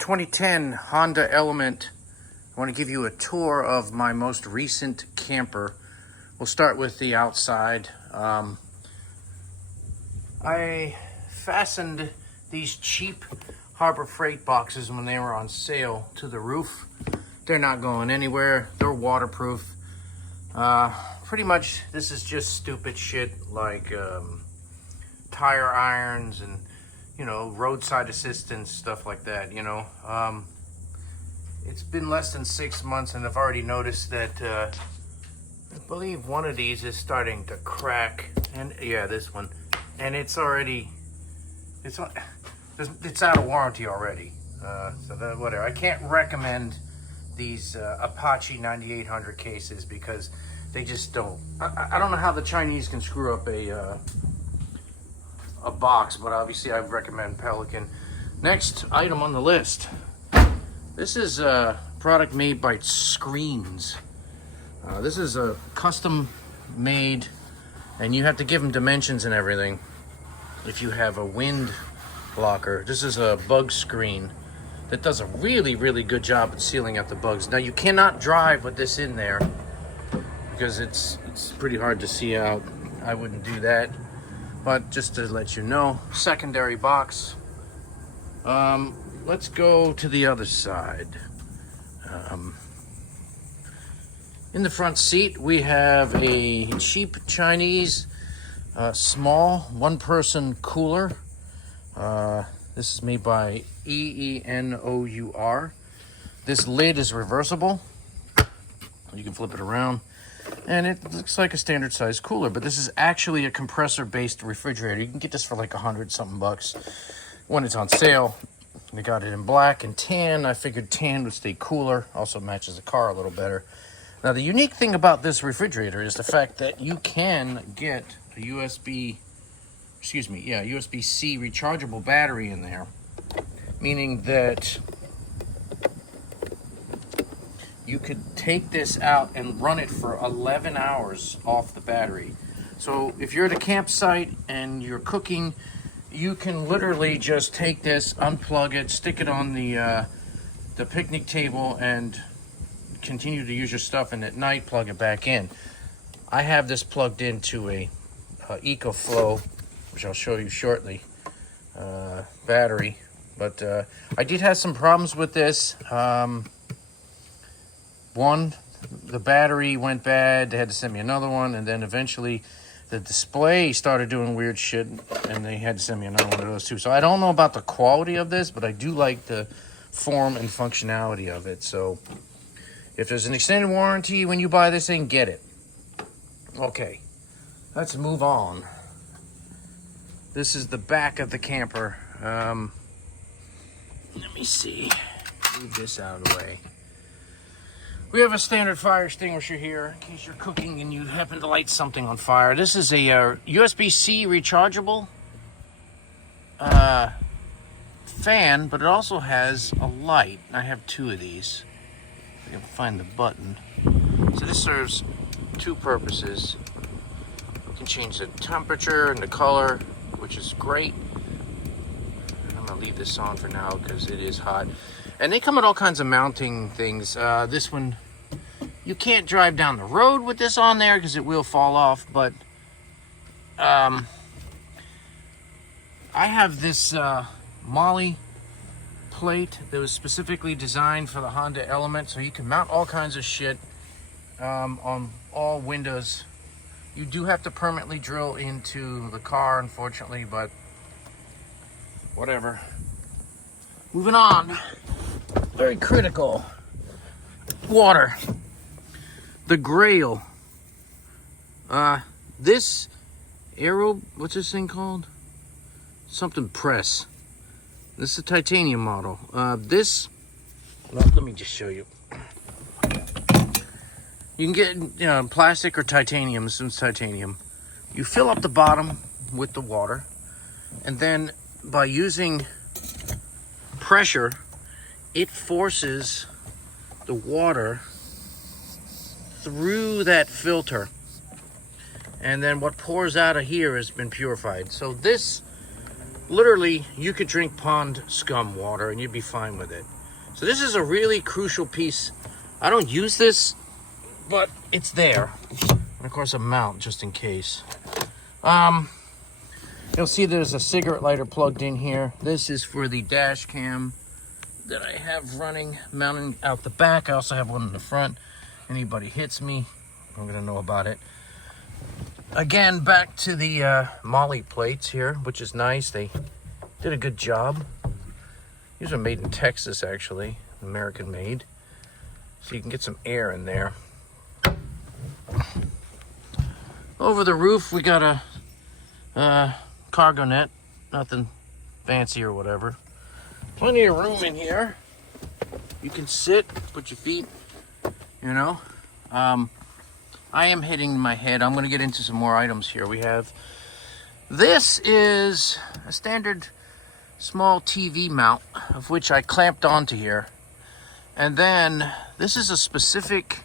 2010 Honda Element. I want to give you a tour of my most recent camper. We'll start with the outside. I fastened these cheap Harbor Freight boxes when they were on sale to the roof. They're not going anywhere. They're waterproof. Pretty much this is just stupid shit like tire irons and roadside assistance, stuff like that. It's been less than 6 months and I've already noticed that I believe one of these is starting to crack, and yeah, this one, and it's out of warranty already. So that, whatever. I can't recommend these Apache 9800 cases because they just don't. I don't know how the Chinese can screw up a box, but obviously I recommend Pelican. Next item on the list. This is a product made by Screens. This is a custom made, and you have to give them dimensions and everything. If you have a wind blocker, this is a bug screen that does a really, really good job at sealing out the bugs. Now you cannot drive with this in there because it's pretty hard to see out. I wouldn't do that. But just to let you know, secondary box. Let's go to the other side. In the front seat, we have a cheap Chinese small one-person cooler. This is made by EENOUR. This lid is reversible. You can flip it around. And it looks like a standard size cooler, but this is actually a compressor based refrigerator. You can get this for like $100-something bucks when it's on sale. We got it in black and tan. I figured tan would stay cooler. Also matches the car a little better. Now the unique thing about this refrigerator is the fact that you can get a USB-C rechargeable battery in there, meaning that you could take this out and run it for 11 hours off the battery. So if you're at a campsite and you're cooking, you can literally just take this, unplug it, stick it on the picnic table, and continue to use your stuff. And at night, plug it back in. I have this plugged into a EcoFlow, which I'll show you shortly, battery. But I did have some problems with this. One, the battery went bad. They had to send me another one, and then eventually the display started doing weird shit, and they had to send me another one of those too. So I don't know about the quality of this, but I do like the form and functionality of it. So if there's an extended warranty when you buy this thing, get it. Okay, let's move on. This is the back of the camper. Let me see. Move this out of the way. We have a standard fire extinguisher here in case you're cooking and you happen to light something on fire. This is a USB-C rechargeable fan, but it also has a light. I have two of these. I can find the button. So this serves two purposes. You can change the temperature and the color, which is great. I'm gonna leave this on for now because it is hot. And they come with all kinds of mounting things. This one, you can't drive down the road with this on there because it will fall off. But I have this Molly plate that was specifically designed for the Honda Element, so you can mount all kinds of shit on all windows. You do have to permanently drill into the car, unfortunately, but whatever. Moving on. Very critical. Water. The Grail. This Aero, what's this thing called? Something press. This is a titanium model. Let me just show you. You can get plastic or titanium. This one's titanium. You fill up the bottom with the water, and then by using pressure, it forces the water through that filter, and then what pours out of here has been purified. So this literally, you could drink pond scum water and you'd be fine with it. So this is a really crucial piece. I don't use this, but it's there. And of course a mount just in case. You'll see there's a cigarette lighter plugged in here. This is for the dash cam that I have running, mounting out the back. I also have one in the front. Anybody hits me, I'm gonna know about it. Again, back to the Molly plates here, which is nice. They did a good job. These are made in Texas, actually, American made. So you can get some air in there. Over the roof, we got a cargo net, nothing fancy or whatever. Plenty of room in here. You can sit, put your feet, you know. I am hitting my head. I'm going to get into some more items here. We have, this is a standard small TV mount, of which I clamped onto here. And then this is a specific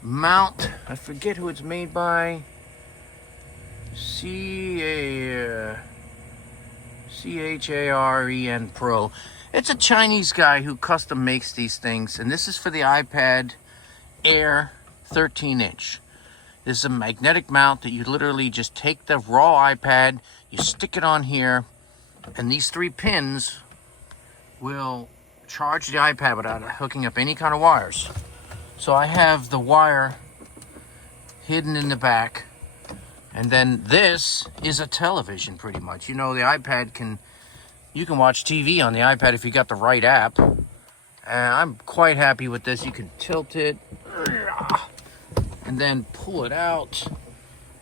mount. I forget who it's made by. CHAREN Pro. It's a Chinese guy who custom makes these things, and this is for the iPad Air 13-inch. This is a magnetic mount that you literally just take the raw iPad, you stick it on here, and these 3 pins will charge the iPad without hooking up any kind of wires. So I have the wire hidden in the back. And then this is a television, pretty much. You know, the iPad you can watch TV on the iPad if you got the right app. And I'm quite happy with this. You can tilt it and then pull it out.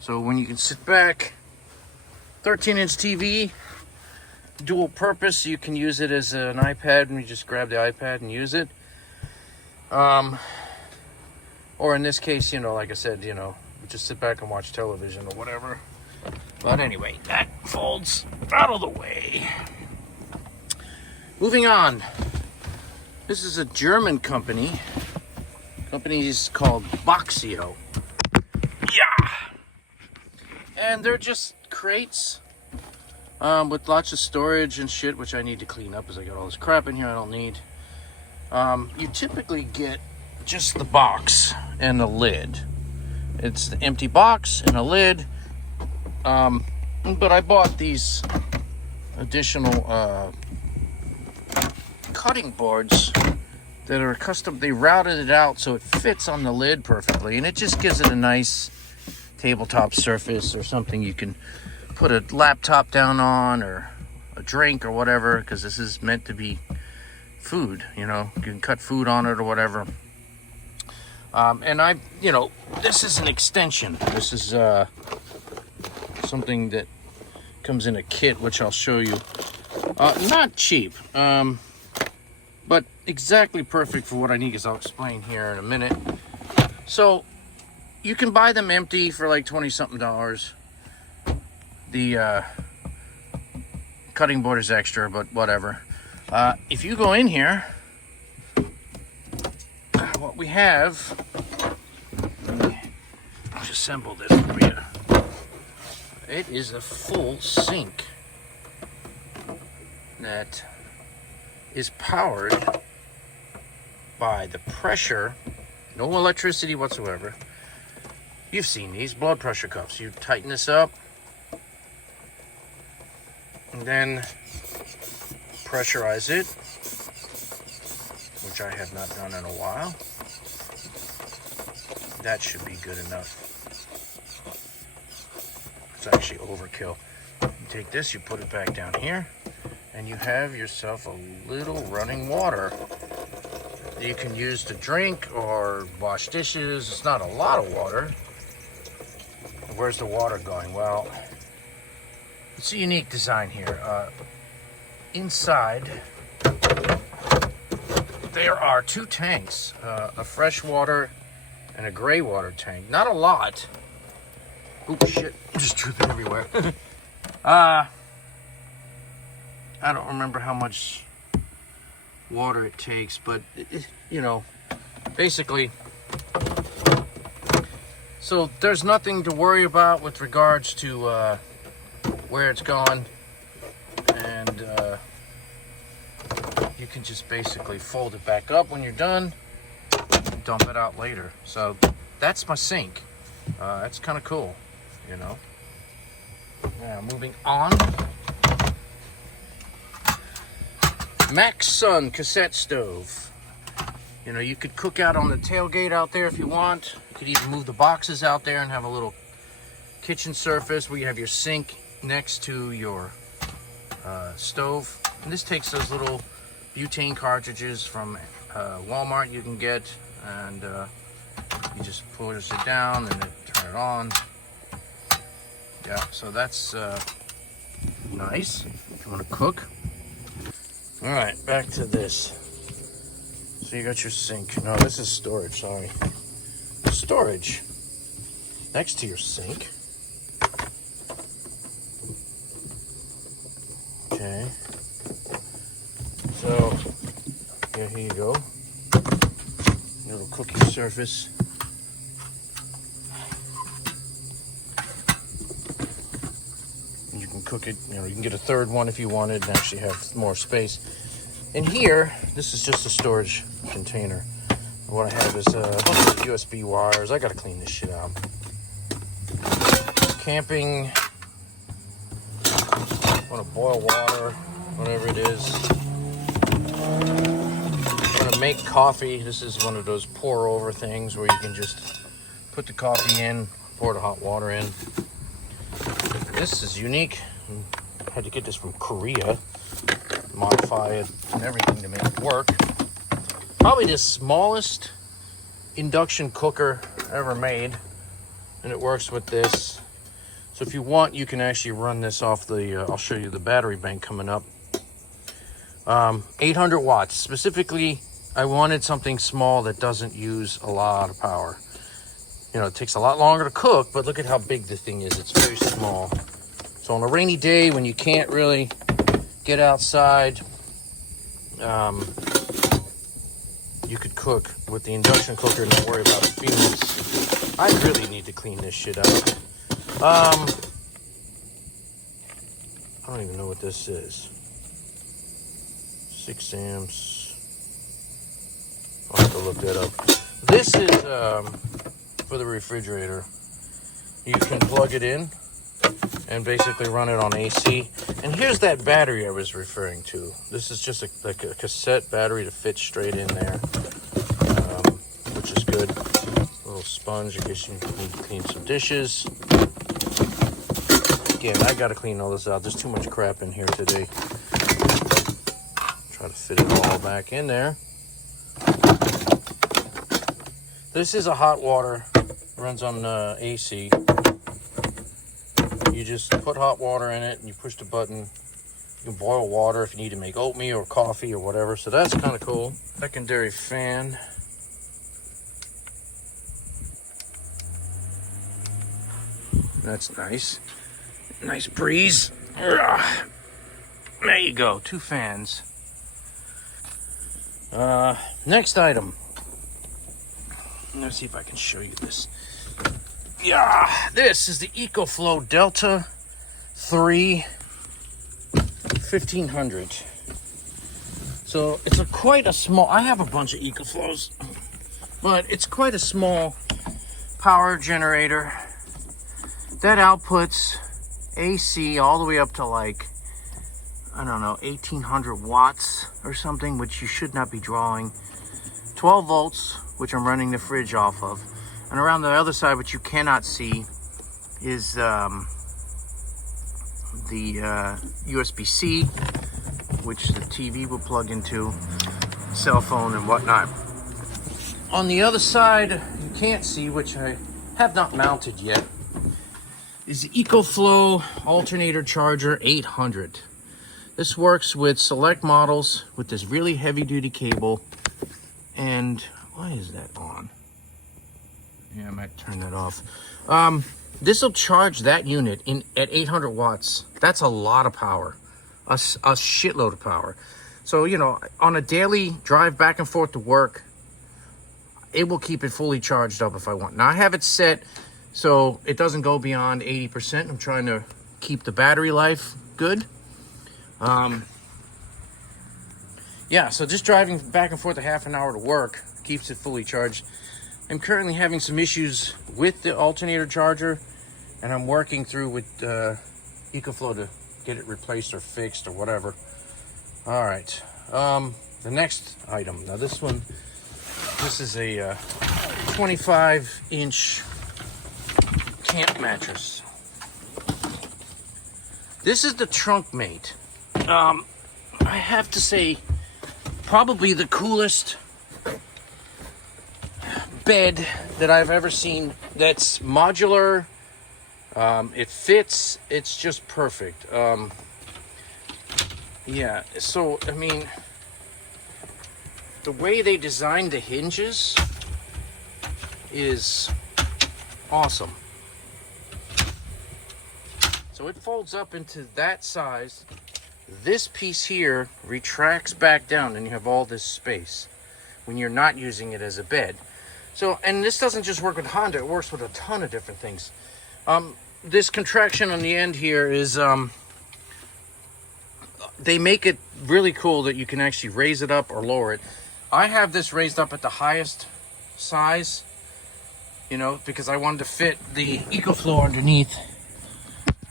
So when you can sit back, 13-inch TV, dual purpose. You can use it as an iPad and you just grab the iPad and use it. Or in this case, you know, like I said, you know, just sit back and watch television or whatever. But anyway, that folds out of the way. Moving on. This is a German company. Company is called Boxio. Yeah. And they're just crates with lots of storage and shit, which I need to clean up as I got all this crap in here I don't need. You typically get just the box and the lid. It's the empty box and a lid. But I bought these additional cutting boards that are custom. They routed it out so it fits on the lid perfectly, and it just gives it a nice tabletop surface or something you can put a laptop down on, or a drink or whatever, because this is meant to be food, you know. You can cut food on it or whatever. And you know, this is an extension. This is something that comes in a kit, which I'll show you. Not cheap, but exactly perfect for what I need, because I'll explain here in a minute. So you can buy them empty for like $20-something. The cutting board is extra, but whatever. If you go in here, what we have, let me disassemble this for you. It is a full sink that is powered by the pressure, no electricity whatsoever. You've seen these blood pressure cuffs. You tighten this up and then pressurize it, which I have not done in a while. That should be good enough. It's actually overkill. You take this, you put it back down here, and you have yourself a little running water that you can use to drink or wash dishes. It's not a lot of water. Where's the water going? Well, it's a unique design here. Inside, there are 2 tanks, a freshwater and a gray water tank. Not a lot. Oops, shit, just dripping everywhere. I don't remember how much water it takes, but you know, basically, so there's nothing to worry about with regards to where it's going. you can just basically fold it back up when you're done, and dump it out later. So that's my sink. That's kind of cool, you know. Now moving on. Max Sun cassette stove. You know, you could cook out on the tailgate out there if you want. You could even move the boxes out there and have a little kitchen surface where you have your sink next to your stove. And this takes those little butane cartridges from Walmart you can get, and you just push it down and turn it on. Yeah, so that's nice if you want to cook. All right, back to this. So you got your sink. No, this is storage, sorry. Storage next to your sink. Okay. So, yeah, here you go. Little cooking surface. You can cook it, you know, you can get a third one if you wanted and actually have more space. And here, this is just a storage container. What I have is a bunch of USB wires. I gotta clean this shit out. Camping, want to boil water, whatever it is. I'm gonna make coffee. This is one of those pour over things where you can just put the coffee in, pour the hot water in. This is unique. I had to get this from Korea, modify it and everything to make it work. Probably the smallest induction cooker ever made, and it works with this. So if you want, you can actually run this off the, I'll show you the battery bank coming up. 800 watts. Specifically, I wanted something small that doesn't use a lot of power. You know, it takes a lot longer to cook, but look at how big the thing is. It's very small. So on a rainy day when you can't really get outside, you could cook with the induction cooker and not worry about the fumes. I really need to clean this shit out. I don't even know what this is. 6 amps. I'll have to look that up. This is for the refrigerator. You can plug it in and basically run it on AC. And here's that battery I was referring to. This is just like a cassette battery to fit straight in there, which is good. A little sponge in case you need to clean some dishes. Again, I gotta clean all this out. There's too much crap in here today. Try to fit it all back in there. This is a hot water. Runs on AC. You just put hot water in it and you push the button. You can boil water if you need to make oatmeal or coffee or whatever. So that's kind of cool. Secondary fan. That's nice. Nice breeze. There you go. 2 fans. Next item. Let's see if I can show you this. Yeah, this is the EcoFlow Delta 3 1500. So it's quite a small, I have a bunch of EcoFlows, but it's quite a small power generator that outputs AC all the way up to like, I don't know, 1800 watts or something, which you should not be drawing. 12 volts, which I'm running the fridge off of. And around the other side, which you cannot see, is the USB-C, which the TV will plug into, cell phone and whatnot. On the other side, you can't see, which I have not mounted yet, is the EcoFlow Alternator Charger 800. This works with select models with this really heavy-duty cable. And why is that on? Yeah, I might turn that off. This will charge that unit at 800 watts. That's a lot of power, a shitload of power. So, you know, on a daily drive back and forth to work, it will keep it fully charged up if I want. Now, I have it set so it doesn't go beyond 80%. I'm trying to keep the battery life good. yeah, so just driving back and forth a half an hour to work keeps it fully charged. I'm currently having some issues with the alternator charger, and I'm working through with EcoFlow to get it replaced or fixed or whatever. All right, the next item. Now this is a 25-inch camp mattress. This is the Trunk Mate. I have to say, probably the coolest bed that I've ever seen. That's modular. It fits. It's just perfect. Yeah, so I mean, the way they designed the hinges is awesome. So it folds up into that size. This piece here retracts back down, and you have all this space when you're not using it as a bed. So, and this doesn't just work with Honda, it works with a ton of different things. This contraction on the end here is, they make it really cool that you can actually raise it up or lower it. I have this raised up at the highest size, you know, because I wanted to fit the EcoFlow underneath,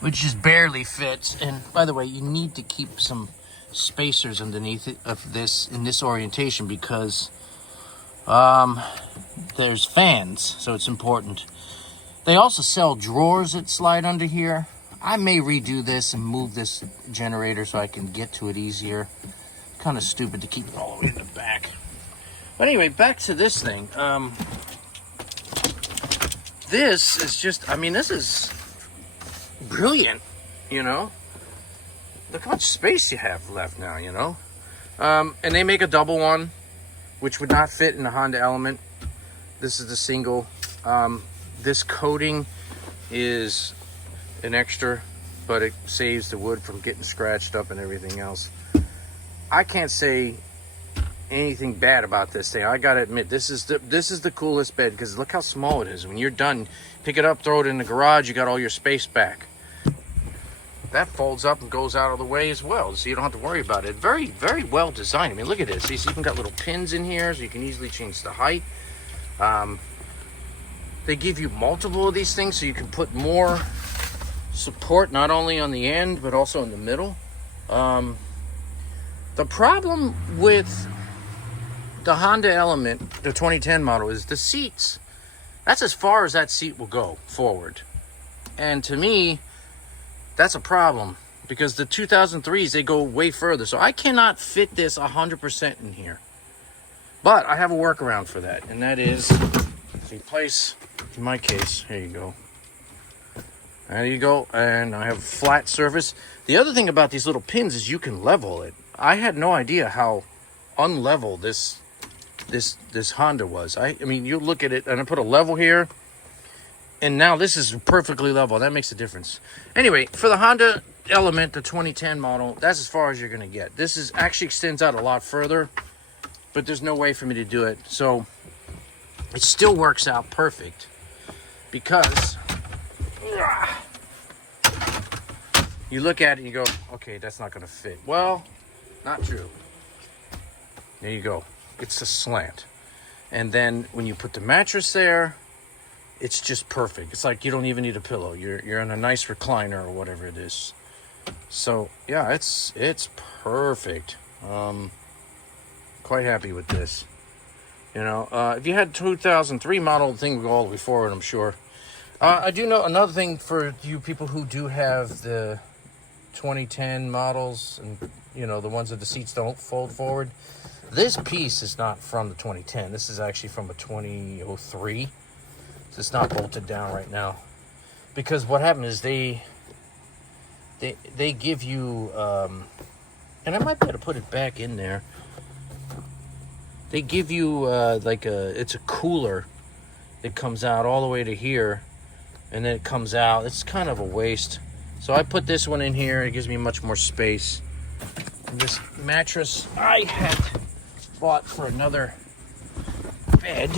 which just barely fits. And by the way, you need to keep some spacers underneath it of this in this orientation, because there's fans, so it's important. They also sell drawers that slide under here. I may redo this and move this generator so I can get to it easier. Kind of stupid to keep it all the way in the back. But anyway, back to this thing. This is just, I mean, this is brilliant, you know? Look how much space you have left now, you know? And they make a double one, which would not fit in the Honda Element. This is the single. This coating is an extra, but it saves the wood from getting scratched up and everything else. I can't say anything bad about this thing. I gotta admit, this is the coolest bed, because look how small it is. When you're done, pick it up, throw it in the garage, you got all your space back. That folds up and goes out of the way as well, so you don't have to worry about it. Very, very well designed. I mean, look at this. It's even got little pins in here, so you can easily change the height. They give you multiple of these things, so you can put more support not only on the end but also in the middle. The problem with the Honda Element, the 2010 model, is the seats. That's as far as that seat will go forward, and to me, that's a problem, because the 2003s, they go way further. So I cannot fit this 100% in here, but I have a workaround for that, and that is replace. In my case, here you go. There you go, and I have a flat surface. The other thing about these little pins is you can level it. I had no idea how unlevel this Honda was. I mean, you look at it, and I put a level here, and now this is perfectly level. That makes a difference. Anyway, for the Honda Element, the 2010 model, that's as far as you're gonna get. This is actually extends out a lot further, but there's no way for me to do it. So it still works out perfect, because you look at it and you go, okay, that's not gonna fit. Well, not true. There you go. It's a slant. And then when you put the mattress there, it's just perfect. It's like you don't even need a pillow. You're in a nice recliner or whatever it is. So yeah, it's perfect. Quite happy with this. You know, if you had 2003 model, the thing would go all the way forward, I'm sure. I do know another thing for you people who do have the 2010 models, and you know, the ones that the seats don't fold forward. This piece is not from the 2010. This is actually from a 2003. So it's not bolted down right now. Because what happened is they give you, and I might be able to put it back in there. They give you it's a cooler that comes out all the way to here, and then it comes out. It's kind of a waste. So I put this one in here. It gives me much more space. And this mattress I had bought for another bed.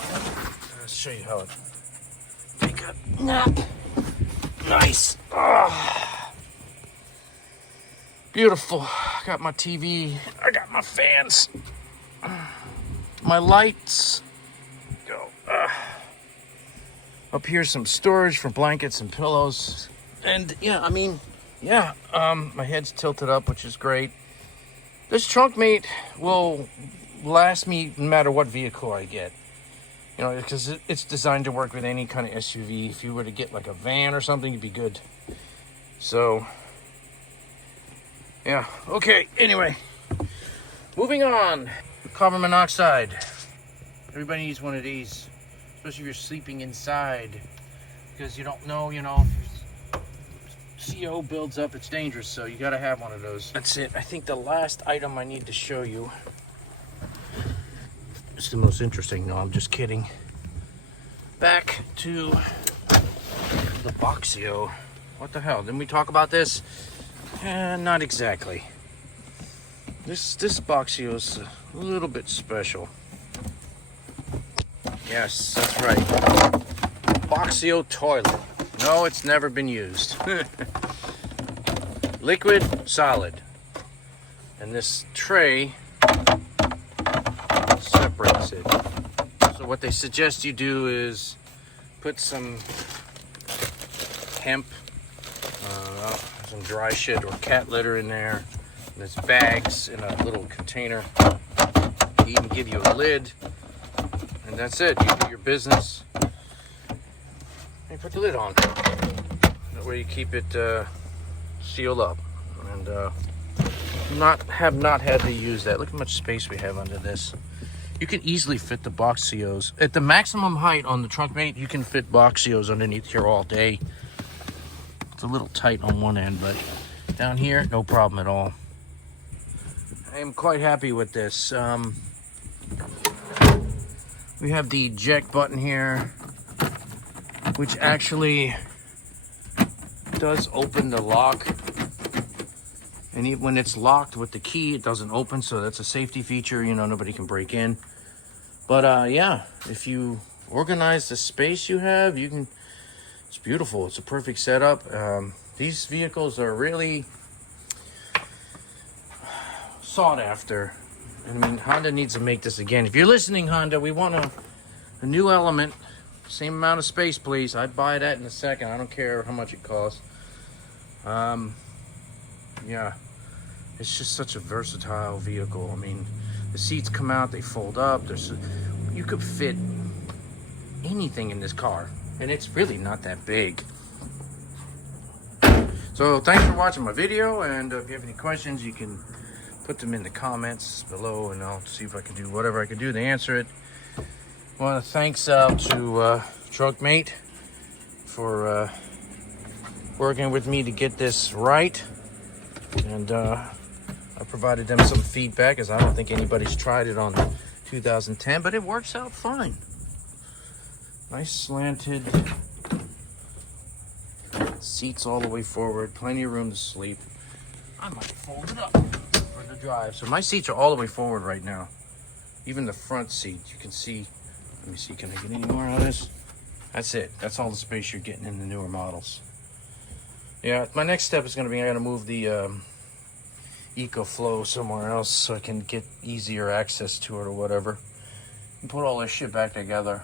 I'll show you how it take a nap. Nice. Oh. Beautiful. I got my TV. I got my my fans, my lights. Go. Up here's some storage for blankets and pillows. And yeah, I mean, yeah, my head's tilted up, which is great. This trunk mate will last me no matter what vehicle I get. You know, because it's designed to work with any kind of SUV. If you were to get like a van or something, it'd be good. So, yeah, okay, anyway. Moving on. Carbon monoxide. Everybody needs one of these. Especially if you're sleeping inside. Because you don't know, you know, if CO builds up, it's dangerous. So you gotta have one of those. That's it. I think the last item I need to show you. It's the most interesting. No, I'm just kidding. Back to the Boxio. What the hell? Didn't we talk about this? Not exactly. This Boxio's a little bit special. Yes, that's right. Boxio toilet. No, it's never been used. Liquid, solid. And this tray separates it. So what they suggest you do is put some hemp, some dry shit or cat litter in there. And there's bags in a little container. They even give you a lid. And that's it. You do your business. And put the lid on. That way you keep it sealed up. And have not had to use that. Look how much space we have under this. You can easily fit the Boxios. At the maximum height on the trunk mate, you can fit Boxios underneath here all day. It's a little tight on one end, but down here, no problem at all. I am quite happy with this. We have the eject button here, which actually does open the lock. And even when it's locked with the key, it doesn't open, so that's a safety feature. You know, nobody can break in. But yeah, if you organize the space you have, you can. It's beautiful. It's a perfect setup. These vehicles are really sought after. I mean, Honda needs to make this again. If you're listening, Honda, we want a new element. Same amount of space, please. I'd buy that in a second. I don't care how much it costs. Yeah, it's just such a versatile vehicle. I mean, the seats come out, they fold up. You could fit anything in this car, and it's really not that big. So thanks for watching my video, and if you have any questions, you can put them in the comments below, and I'll see if I can do whatever I can do to answer it. I want to thanks out to Trunkmate for working with me to get this right. And I provided them some feedback, as I don't think anybody's tried it on 2010, but it works out fine. Nice slanted seats all the way forward, plenty of room to sleep. I might fold it up for the drive. So my seats are all the way forward right now. Even the front seat, you can see. Let me see, can I get any more out of this? That's it. That's all the space you're getting in the newer models. Yeah, my next step is going to be I got to move the EcoFlow somewhere else so I can get easier access to it or whatever. And put all this shit back together.